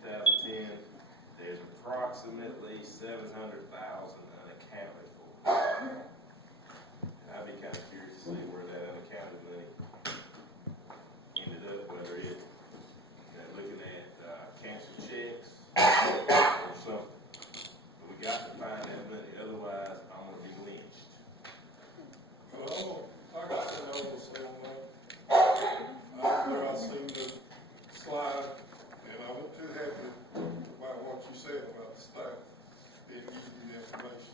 2010, there's approximately 700,000 unaccounted for. And I'd be kind of curious to see where that unaccounted money ended up, whether it, looking at canceled checks or something. But we got to find that money, otherwise I'm going to be lynched. Well, I got to know what's going on. There I seen the slide, and I wasn't too happy about what you said about the staff. Didn't give you the information.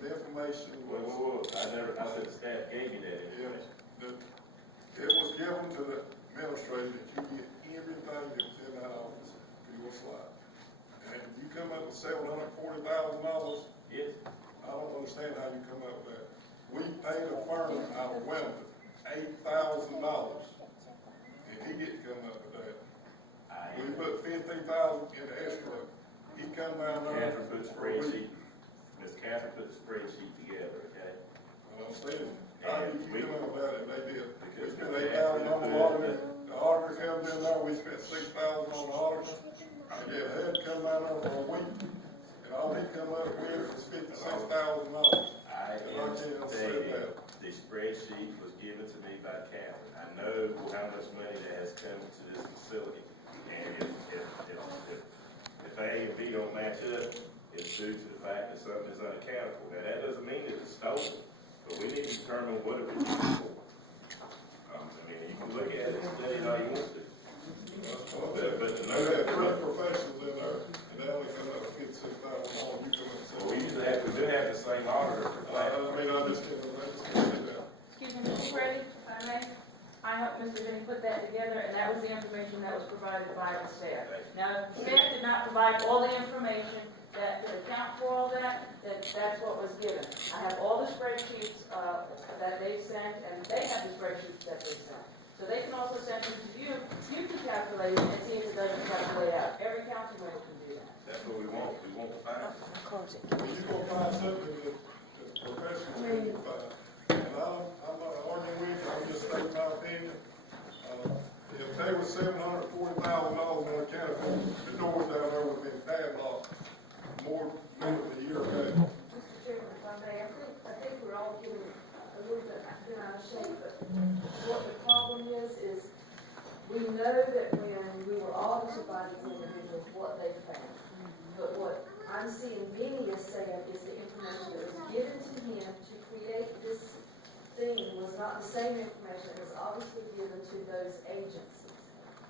The information was... Well, I said the staff gave you that information. It was given to the administrator that you get everything that was in that office to your slide. And you come up with $740,000. Yes. I don't understand how you come up with that. We paid a firm out of Wellington $8,000, and he didn't come up with that. We put $15,000 in the escrow. He come down there. Catherine put the spreadsheet. Miss Catherine put the spreadsheet together. Okay. I'm saying, how did you come up with that? And they did. We Because spent $8,000 on the auditor. The auditor comes in there. We spent $6,000 on the auditor. And then Hud come down there for a week, and all he come up with was $56,000. I am stating the spreadsheet was given to me by Catherine. I know how much money that has come to this facility. And if A and B don't match up, it's due to the fact that something is unaccounted for. Now, that doesn't mean that it's stolen, but we need to determine what it was used for. I mean, you can look at it and study how you want to. But to know that, professionals in there, and they only come up with $56,000. You come up with we do have the same auditor for black. I just can't see that. Excuse me, Mr. Brady, if I may. I helped Mr. Benny put that together, and that was the information that was provided by the staff. Now, if the staff did not provide all the information that could account for all that, then that's what was given. I have all the spreadsheets that they sent, and they have the spreadsheets that they sent. So they can also send them to you. You can calculate it and see if it doesn't calculate out. Every council member can do that. That's what we want. We want to find it. When you go find something that the professionals can find, and I'm not arguing with you, I'm just stating my opinion. If they were $740,000 unaccounted for, the doors down there would have been padlocked more than a year ago. Mr. Chairman, if I may, I think we're all getting a little bit out of shape, but what the problem is we know that when we were audited by these individuals, what they found. But what I'm seeing Benny is saying is the information that was given to him to create this thing was not the same information that was obviously given to those agencies.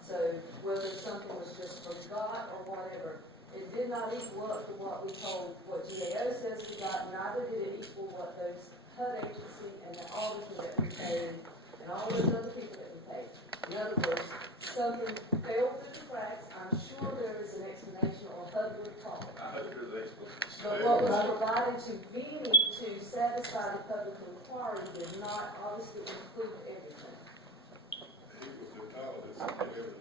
So whether something was just forgot or whatever, it did not equal up to what we told, what GAO says we got, neither did it equal what those HUD agency and the auditor that we paid and all those other people that we paid. In other words, something fell through the cracks. I'm sure there is an explanation or HUD would call it. I hope there's an explanation. But what was provided to Benny to satisfy the public inquiry did not obviously include everything. He was the intelligence and everything.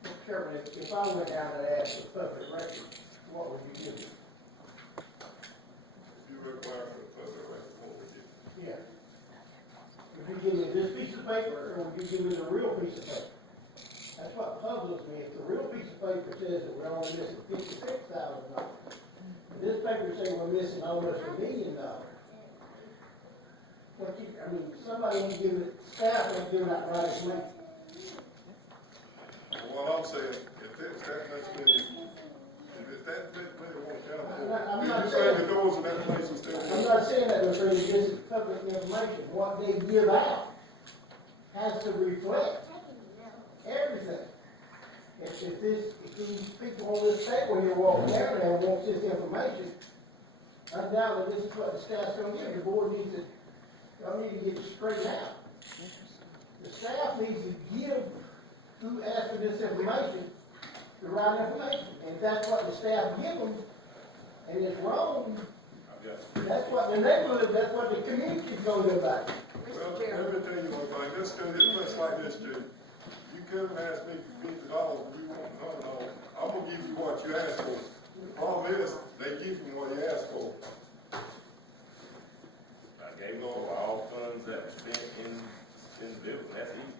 Mr. Chairman, if I went down to ask for public record, what would you give me? If you require for the public record, what would you? Yeah. Would you give me this piece of paper, or would you give me the real piece of paper? That's what puzzles me. If the real piece of paper says that we're only missing $56,000, this paper says we're missing almost $1 million. Somebody ain't giving it, staff ain't giving out right information. Well, what I'm saying, if it's that much money, if it's that much money we want to count for, I'm you not say saying- the doors in that place are still I'm open. not saying that, Mr. Reed, this is public information. What they give out has to reflect everything. If these people on this table here walk down there and want this information, I doubt that this is what the staff's gonna give. The board needs to, y'all need to get it straightened out. The staff needs to give who asked for this information the right information. And if that's what the staff give them, and it's wrong, that's what the neighborhood, that's what the community's gonna do about it. Well, let me tell you one thing, this goes, it looks like this, Jim. You couldn't ask me for $50, you want $100. I'm gonna give you what you asked for. The problem is, they give you what you asked for. I gave them all funds that were spent in the building. That's easy.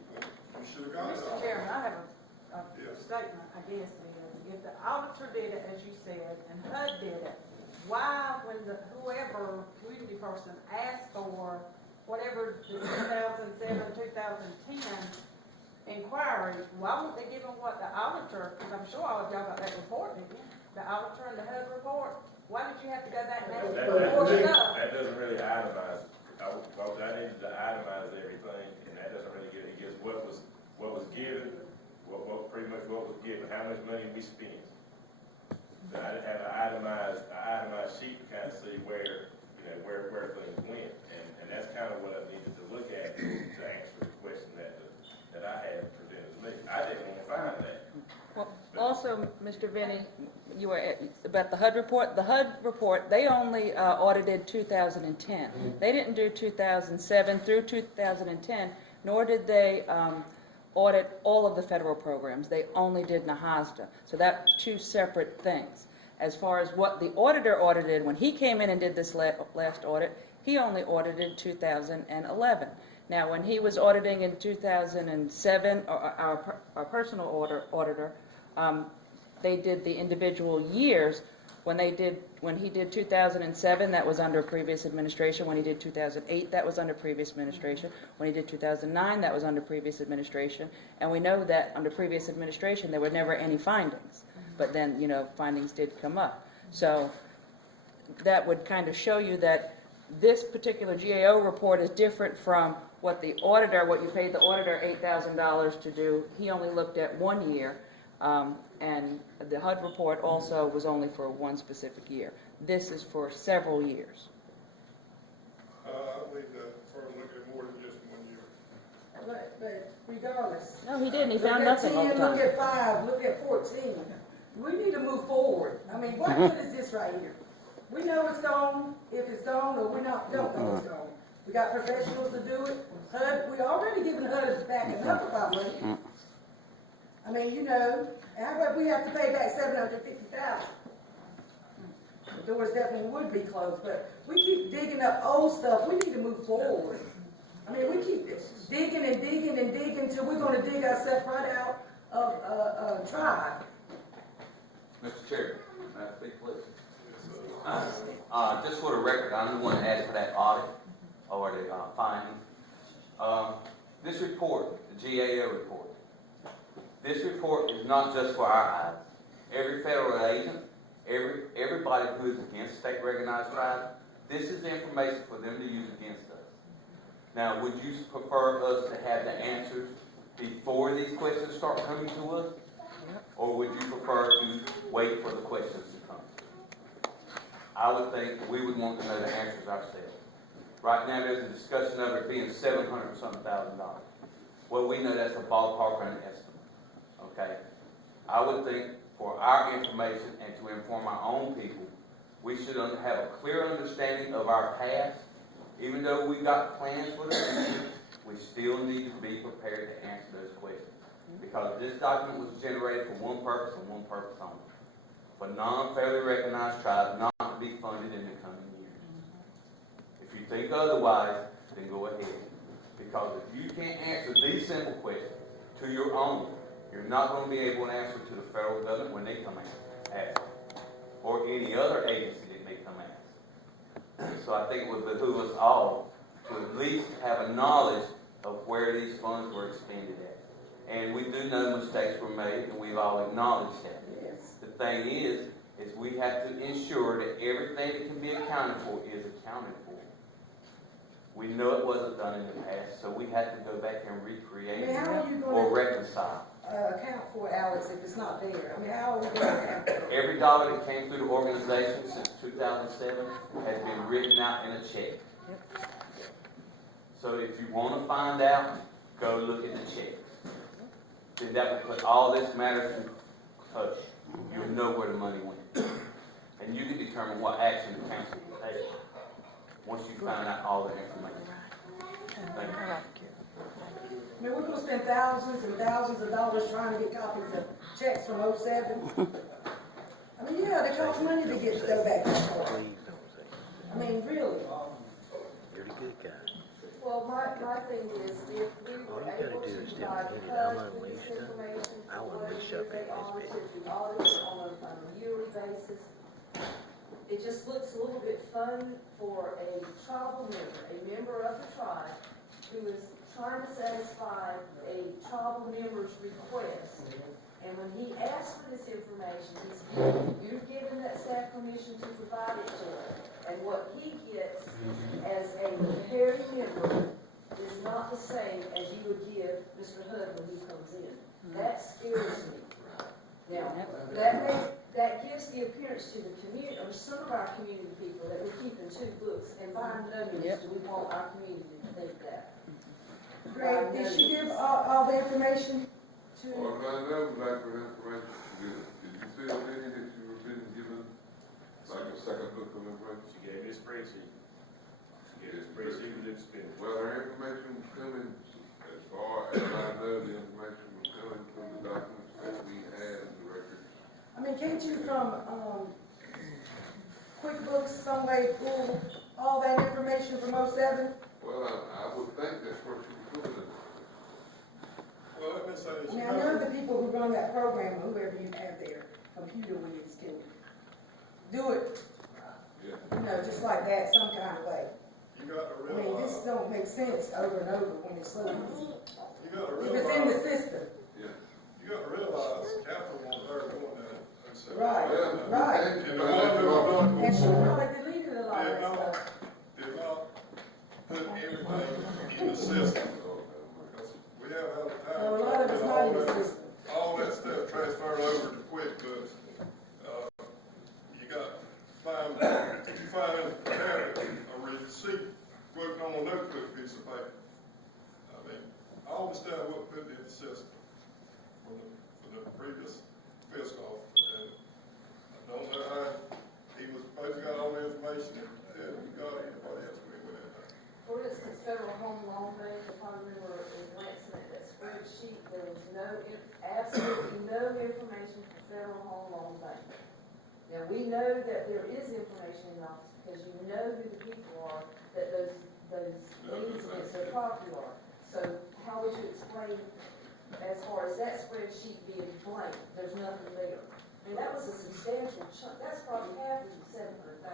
You should have got it. Mr. Chairman, I have a Yeah. statement, I guess, to give the the auditor did it, as you said, and HUD did it, why, when whoever community person asked for whatever the 2007, 2010 inquiry, why won't they give them what the auditor, because I'm sure all of y'all got that report, didn't you? The auditor and the HUD report, why did you have to go back and ask for more stuff? That doesn't really itemize, I needed to itemize everything, and that doesn't really give, it gives what was given, pretty much what was given, how much money we spent. So I didn't have an itemized sheet to kind of see where things went, and that's kind of what I needed to look at to answer the question that I had presented to me. I didn't want to find that. Well, also, Mr. Vinnie, you were about the HUD report. The HUD report, they only audited 2010. They didn't do 2007 through 2010, nor did they audit all of the federal programs. They only did NAHASDA. So that's two separate things. As far as what the auditor audited, when he came in and did this last audit, he only audited 2011. Now, when he was auditing in 2007, our personal auditor, they did the individual years. When he did 2007, that was under previous administration. When he did 2008, that was under previous administration. When he did 2009, that was under previous administration. And we know that under previous administration, there were never any findings. But then, findings did come up. So that would kind of show you that this particular GAO report is different from what you paid the auditor $8,000 to do. He only looked at 1 year. And the HUD report also was only for one specific year. This is for several years. I believe that firm looked at more than just 1 year. But regardless. No, he didn't. He found nothing all the time. Look at 5, look at 14. We need to move forward. I mean, what good is this right here? We know it's gone, if it's gone, or we don't know it's gone. We got professionals to do it. HUD, we already given HUD back enough of our money. I mean, how about we have to pay back $750,000? The doors definitely would be closed, but we keep digging up old stuff. We need to move forward. I mean, we keep digging and digging and digging till we're going to dig ourselves right out of a tribe. Mr. Chairman, may I speak, please? Just for the record, I'm the one that asked for that audit or the finding. This report, the GAO report, this report is not just for our eyes. Every federal agent, everybody who is against state recognized tribes, this is information for them to use against us. Now, would you prefer us to have the answers before these questions start coming to us? Or would you prefer to wait for the questions to come? I would think we would want to know the answers ourselves. Right now, there's a discussion of it being $700-something thousand. Well, we know that's a ballpark and an estimate. Okay? I would think for our information and to inform our own people, we should have a clear understanding of our past. Even though we got plans for the future, we still need to be prepared to answer those questions. Because this document was generated for one purpose and one purpose only. For non-federally recognized tribes not to be funded in the coming years. If you think otherwise, then go ahead. Because if you can't answer these simple questions to your own, you're not going to be able to answer to the federal government when they come ask, or any other agency that may come ask. So I think it would behoove us all to at least have a knowledge of where these funds were expended at. And we do know mistakes were made, and we've all acknowledged that. Yes. The thing is we have to ensure that everything that can be accounted for is accounted for. We know it wasn't done in the past, so we have to go back and recreate it or reconcile. Account for it, Alex, if it's not there? I mean, how are we going to account for it? Every dollar that came through the organization since 2007 has been written out in a check. So if you want to find out, go look at the checks. Then that will put all this matter to hush. You'll know where the money went. And you can determine what action the council will take once you find out all the information. Thank you. I mean, we're going to spend thousands and thousands of dollars trying to get copies of checks from 07. I mean, yeah, they cost money to get go back and forth. I mean, really. You're the good guy. Well, my thing is, if we were able to provide I'm HUD unleashed. information I'll for what unleash it up is in they his audited, bed. the audit on a it just looks a little bit fun for a tribal member, a member of the tribe, who is trying to satisfy a tribal member's request. And when he asks for this information, you're given that staff permission to provide it to him. And what he gets as a Coharie member is not the same as you would give Mr. Hood when he comes in. That scares me. Now, that gives the appearance to the community, or some of our community people, that we're keeping two books, and by no means do we want our community to think that. Greg, did she give all the information to? Well, I know like for information, did you see any that you were being given, like a second book of information? She gave me a spreadsheet. She gave me a spreadsheet with expenditure. Well, her information was coming, as far as I know, the information was coming from the documents that we had in the records. I mean, can't you from, QuickBooks some way pull all that information from 07? Well, I would think that's what she was doing. Well, let me say this. Now, none of the people who run that program, or whoever you have there, computer when it's can do it, you know, just like that, some kind of way. You got to I mean, realize, this don't make sense over and over when it's so easy. you got to If it's in the realize, system. you got to realize, Captain was there doing that. And so- Right, Well, right. and And the one that was done And she before probably deleted a lot of that stuff. did not put everything in the system. Because we have had a time. So a lot of it's not in the system. All that stuff transferred over to QuickBooks. You got, if you find a receipt working on a notebook piece of paper. I mean, all the stuff was put in the system for the previous fiscal officer. And I don't know how, he was supposed to got all the information, and we got anybody else we went in there. For instance, Federal Home Loan Bank, if I remember in glancing at that spreadsheet, there was absolutely no information for Federal Home Loan Bank. Now, we know that there is information in the office because you know who the people are that those liens against their property are. So how would you explain, as far as that spreadsheet being blank, there's nothing there? I mean, that was a substantial chunk, that's probably half of the 700,000.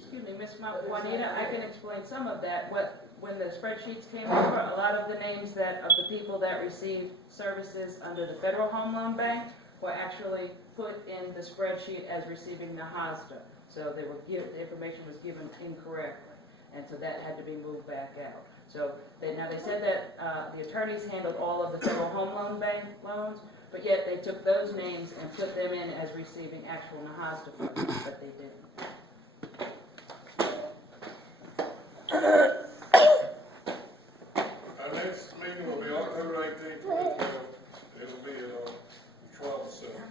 Excuse me, Ms. Juanita, I can explain some of that. When the spreadsheets came over, a lot of the names of the people that received services under the Federal Home Loan Bank were actually put in the spreadsheet as receiving the HOSTA. So the information was given incorrectly, and so that had to be moved back out. So they said that the attorneys handled all of the Federal Home Loan Bank loans, but yet they took those names and put them in as receiving actual HOSTA funds, but they didn't. Our next meeting will be October 18th, 2012. It'll be at the Tribal Center.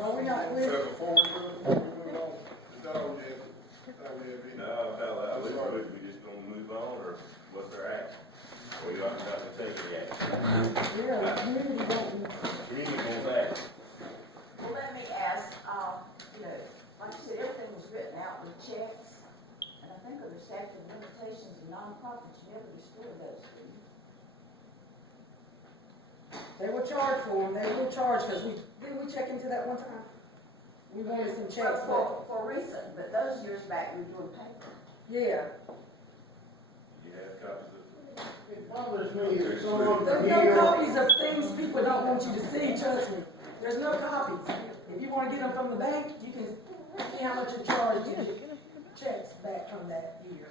Well, we're not, we're, So before we move on, is that all you have? Is that all you have? No, fella, we just gonna move on, or what's our action? Or you ought to take the action? yeah, the community don't, Community goes back. Well, let me ask, you know, like you said, everything was written out with checks, and I think under statute of limitations and nonprofits, you never destroy those, do you? they will charge for them, they will charge, because didn't we check into that one time? We wanted some checks, but, For recent, but those years back, we were doing paper. yeah. You have copies of It bothers me that someone There's from no here, copies of things people don't want you to see, trust me. There's no copies. If you wanna get them from the bank, you can see how much it charged you to get checks back from that year.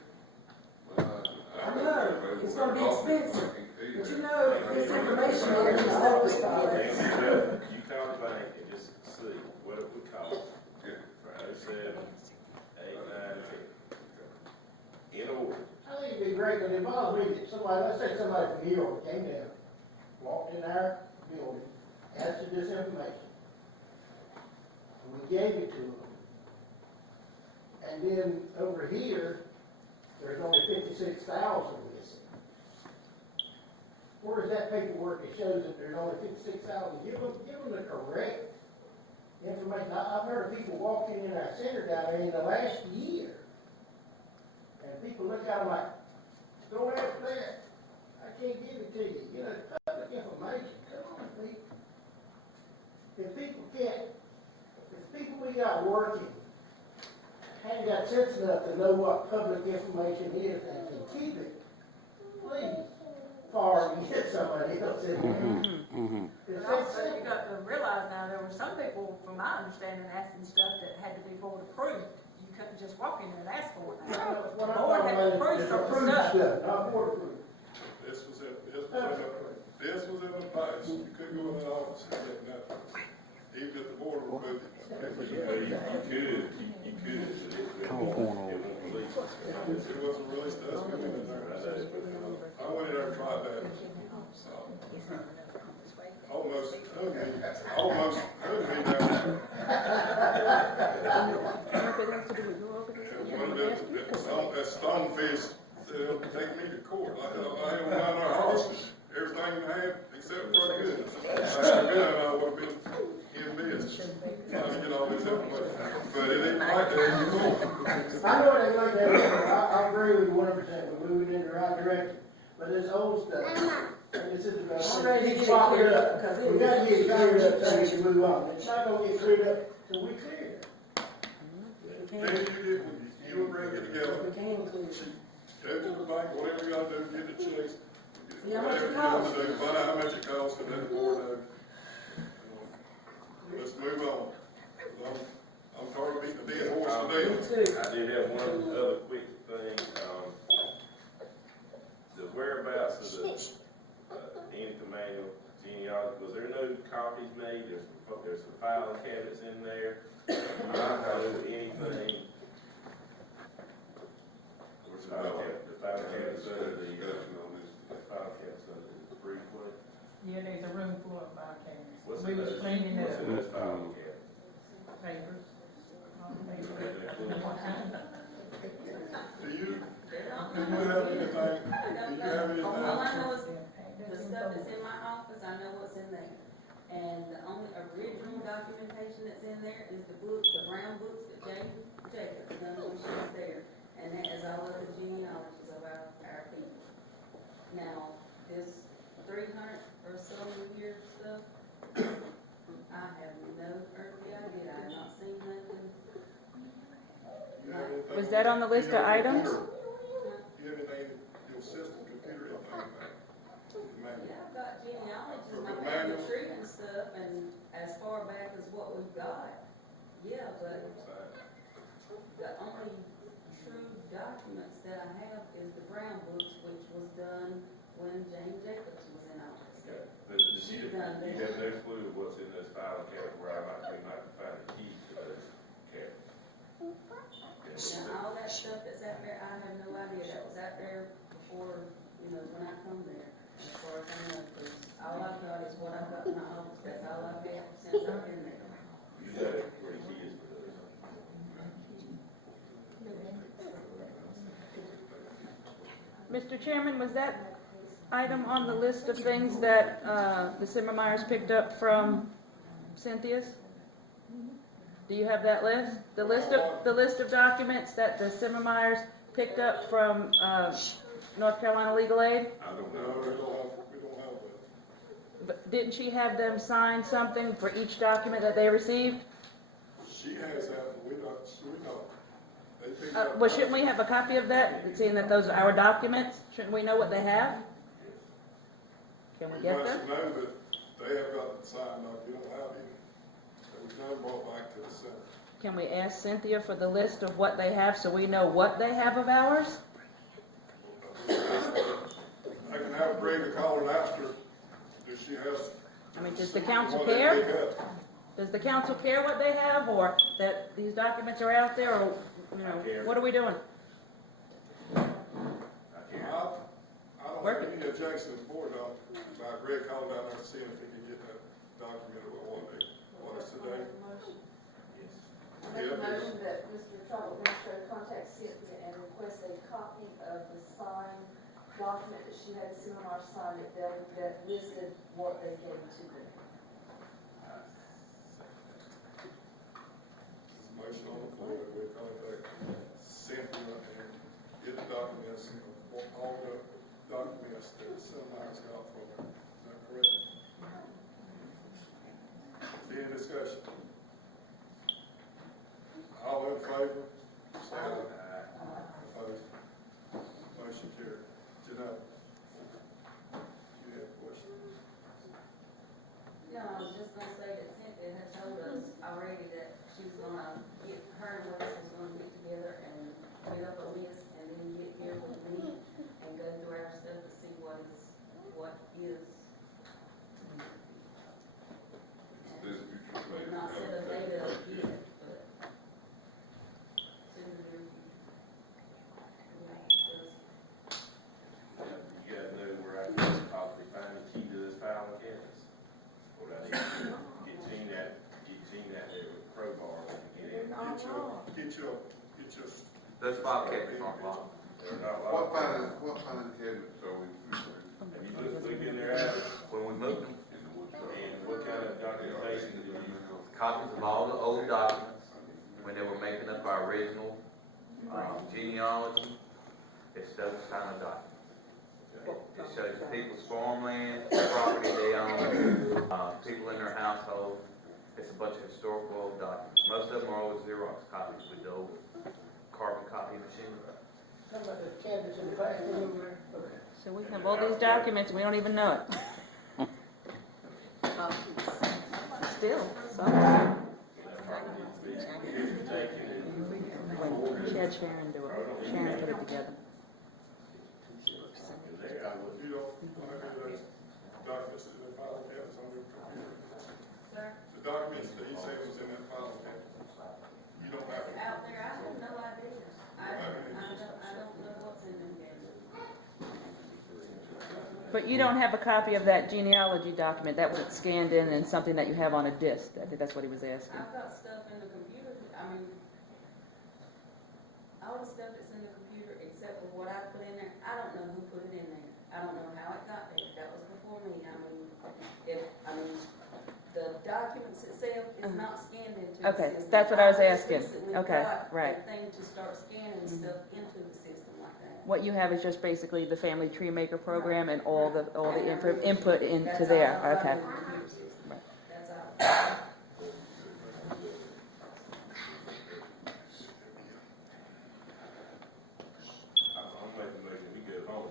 I know, it's gonna be expensive, but you know, this information here is always it. You call the bank and just see what it would cost for 07, 8, 9, 10. In order. I think it'd be great, but it bothers me that somebody, let's say somebody from here came down, walked in our building, asked for this information. And we gave it to them. And then over here, there's only 56,000 missing. Where is that paperwork that shows that there's only 56,000? Give them the correct information. I've heard of people walking in our center down there in the last year. And people look at them like, don't ask for that. I can't give it to you. You know, it's public information. Come on, people. If people can't have sense enough to know what public information is and can keep it, please, before you get somebody else in there. But also, you got to realize now, there were some people, from my understanding, asking stuff that had to be board approved. You couldn't just walk in there and ask for it now. What The I'm board talking had to about approve is some approved stuff. stuff, not board approved. This was in the past, you couldn't go in that office and get nothing, even if the board approved it. Well, you could, but it won't release. It wasn't released to us, we went in there. I went in there and tried that. Almost hung me down. That stonefish, they'll take me to court, I ain't around our house, everything you have, except for good. If I had been, I would've been in business, trying to get all this information, but it ain't like that anymore. I know it ain't like that, I agree with you 100%, we're moving in the right direction, but this old stuff, and this is about, I'm ready to keep get it popping cleared up. up, because it We gotta get it cleared up so we is. can move on, it's not gonna get cleared up till we clear it. Then you did, you would bring it together, We can clear it. go to the bank, whatever you gotta do, get the checks. See how much it Whatever you gotta costs. do, find out how much it costs, and let the board know. Let's move on. I'm tired of beating a dead horse to Me death. too. I did have one other quick thing, the whereabouts of the Emanuel genealogy, was there no copies made? There's some filing cabinets in there. I don't know anything. The file cabinets under the file cabinets under the briefway. Yeah, there's a room full of file cabinets. What's We in was those? cleaning What's up in those file cabinets? papers. Do you have anything, All I know is the stuff that's in my office, I know what's in there. And the only original documentation that's in there is the book, the brown books that James Jacobs done when she was there. And that is all of the genealogies of our people. Now, this 300 or so year stuff, I have no earthly idea, I have not seen nothing. you have anything? Was that on the list of items? Do you have anything in your system, computer, anything about it? Yeah, I've got genealogies, From my the family manual? tree and stuff, and as far back as what we've got. Yeah, but the only true documents that I have is the brown books, which was done when James Jacobs was in office. Okay. You have no clue of what's in those file cabinets where we might find a key to those cabinets. Now, all that stuff that's out there, I have no idea, that was out there before, when I come there, as far as I know, 'cause all I've got is what I've got in my office, that's all I've had since I've been there. You know where the key is for those. Mr. Chairman, was that item on the list of things that the Simermeyers picked up from Cynthia's? Do you have that list? The list of documents that the Simermeyers picked up from North Carolina Legal Aid? I don't No, know. we don't have that. But didn't she have them sign something for each document that they received? She has that, but we don't. They picked up. Well, shouldn't we have a copy of that, seeing that those are our documents? Shouldn't we know what they have? Can we get them? You must know that they have got the signed up, you don't have any. It was never brought back to the center. Can we ask Cynthia for the list of what they have so we know what they have of ours? I can have Brenda call and ask her, does she have? I mean, does the council what they care? pick up? Does the council care what they have, or that these documents are out there, or, what are we doing? I can't. I don't Work have any objection to the board, about Greg calling down there and seeing if he can get that document about what it's today. I make a motion that Mr. Tribal Administrator contact Cynthia and request a copy of the signed document that she had Simermeyer sign that listed what they gave to them. There's a motion on the floor that we contact Cynthia and get the documents, all the documents that Simermeyer's got from her. Is that correct? Any discussion? All in favor, say aye. gonna say that Cynthia had told us already that she's gonna get, her and Wes is gonna get together and get up a list and then get here with me and go through our stuff to see what is. This future We've plan. not set a date up yet, but soon to do. You gotta know where I can possibly find the key to this file and cabinet. What I need to do, get Gene out there with a crowbar and get in. Get your, Those file cabinets aren't locked. They're not locked. What kind of cabinets are we using? Have you looked in there, Adam? When we moved them, In the wood shop? And what kind of documentation do you use? copies of all the old documents, when they were making up our original, genealogy, it's those kind of documents. It shows people's farmland, property they own, people in their household. It's a bunch of historical old documents. Most of them are always Xerox copies with the old carbon copy machine. How about the cabinets in the classroom? Okay. So we have all these documents, we don't even know it. Still, some. When she had Sharon do it, Sharon put it together. if you don't want to do those documents in the file cabinets on your computer. Sir? The documents that he said was in that file cabinet. You don't have to. Out there, I have no idea. I don't know what's in them games. But you don't have a copy of that genealogy document, that was scanned in and something that you have on a disk, I think that's what he was asking. I've got stuff in the computer, I mean, all the stuff that's in the computer, except for what I put in there, I don't know who put it in there. I don't know how it got there, that was before me, the documents itself is not scanned into the Okay, system. that's what I was I just asking. recently Okay, got right. a thing to start scanning stuff into the system like that. What you have is just basically the Family Tree Maker program and all the input into That's there, all I run okay. in the computer system. Right. That's all. I'm making the motion, we go home.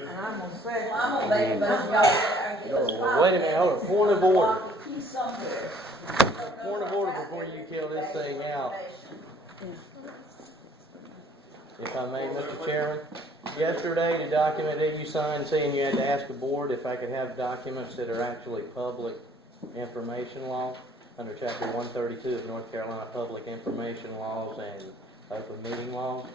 And I'm gonna say, Well, I'm gonna make a motion, y'all, and get us Well, wait a minute, hold on. Point of order. Lock the key somewhere. Point of order before you kill this thing out. If I may, Mr. Chairman, yesterday, the document that you signed saying you had to ask the board if I could have documents that are actually public information law under Chapter 132 of North Carolina Public Information Laws and Open Meeting Laws.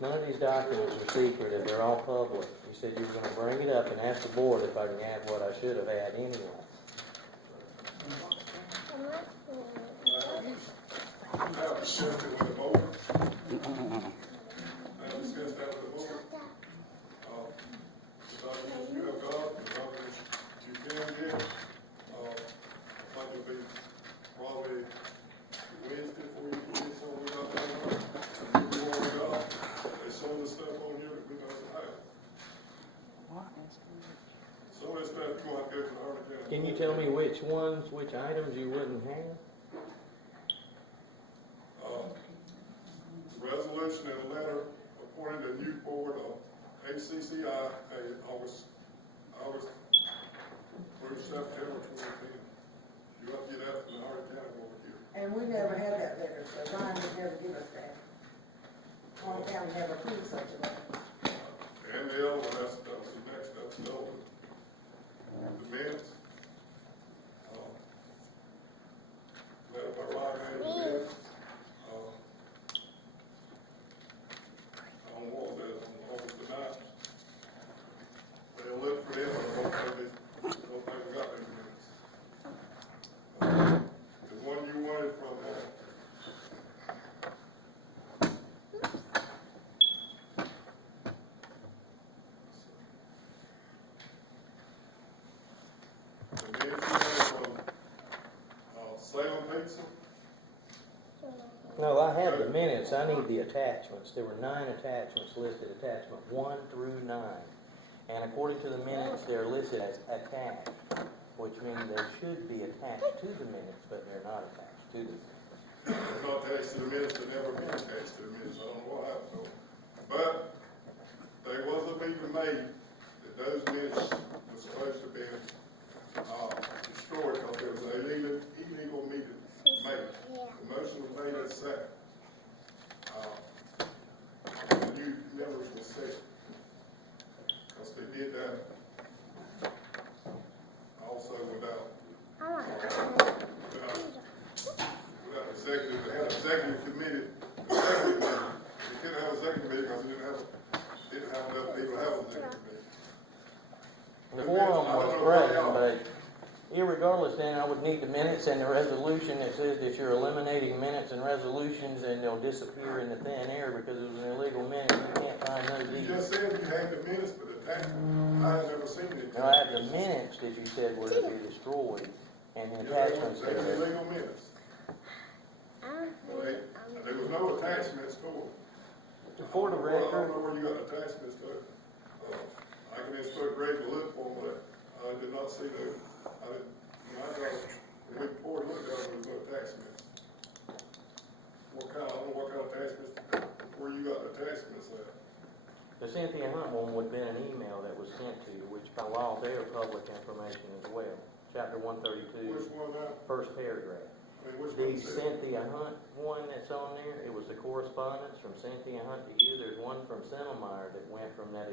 None of these documents are secretive, they're all public. You said you were going to bring it up and ask the board if I can add what I should have had anyway. I have discussed it with the board. I have discussed that with the board. The documents you have got, the documents you can get, I think it'll be probably Wednesday before you can get some of it out there. If you want it out, there's some of the stuff on here that we don't have. Some of this stuff you're gonna have to go to the Harvard County. Can you tell me which ones, which items you wouldn't have? Resolution and a letter appointing a new board of ACCI August through September 2010. You have to get that from the Harvard County over here. And we never had that letter, so Ryan would never give us that. Horn County never approved such a letter. And the other one, that was the next, that's the other one. The minutes. Letter by Ryan and the minutes. On what was that, on August the 9th. They'll look for them, I don't think we got these minutes. The one you wanted from, the minutes you wanted from, Salem Pizza. No, I have the minutes, I need the attachments. There were 9 attachments listed, attachment 1 through 9. And according to the minutes, they're listed as attached, which means they should be attached to the minutes, but they're not attached to the minutes. They're not attached to the minutes, they never be attached to the minutes, I don't know what happened to them. But there was a meeting made that those minutes were supposed to be destroyed because they were notice, then I would need the minutes and the resolution that says that you're eliminating minutes and resolutions and they'll disappear in the thin air because it was an illegal minute. You can't find those You either. just said you had the minutes, but the attachment, I have never seen it. No, I have the minutes that you said were to be destroyed and the Yeah, attachments they to were it. illegal minutes. Well, there was no attachments to it. For the I don't record, know where you got attachments to it. I can instruct Greg to look for them, but I did not see those. I didn't, when I got, the week before, looked at it, there was no attachments. What kind, I don't know what kind of attachments, where you got the attachments at. the Cynthia Hunt one would have been an email that was sent to you, which by law, they're public information as well. Chapter 132, Which one now? first paragraph. I mean, which The one said? Cynthia Hunt one that's on there, it was the correspondence from Cynthia Hunt to you. There's one from Simermeyer that went from that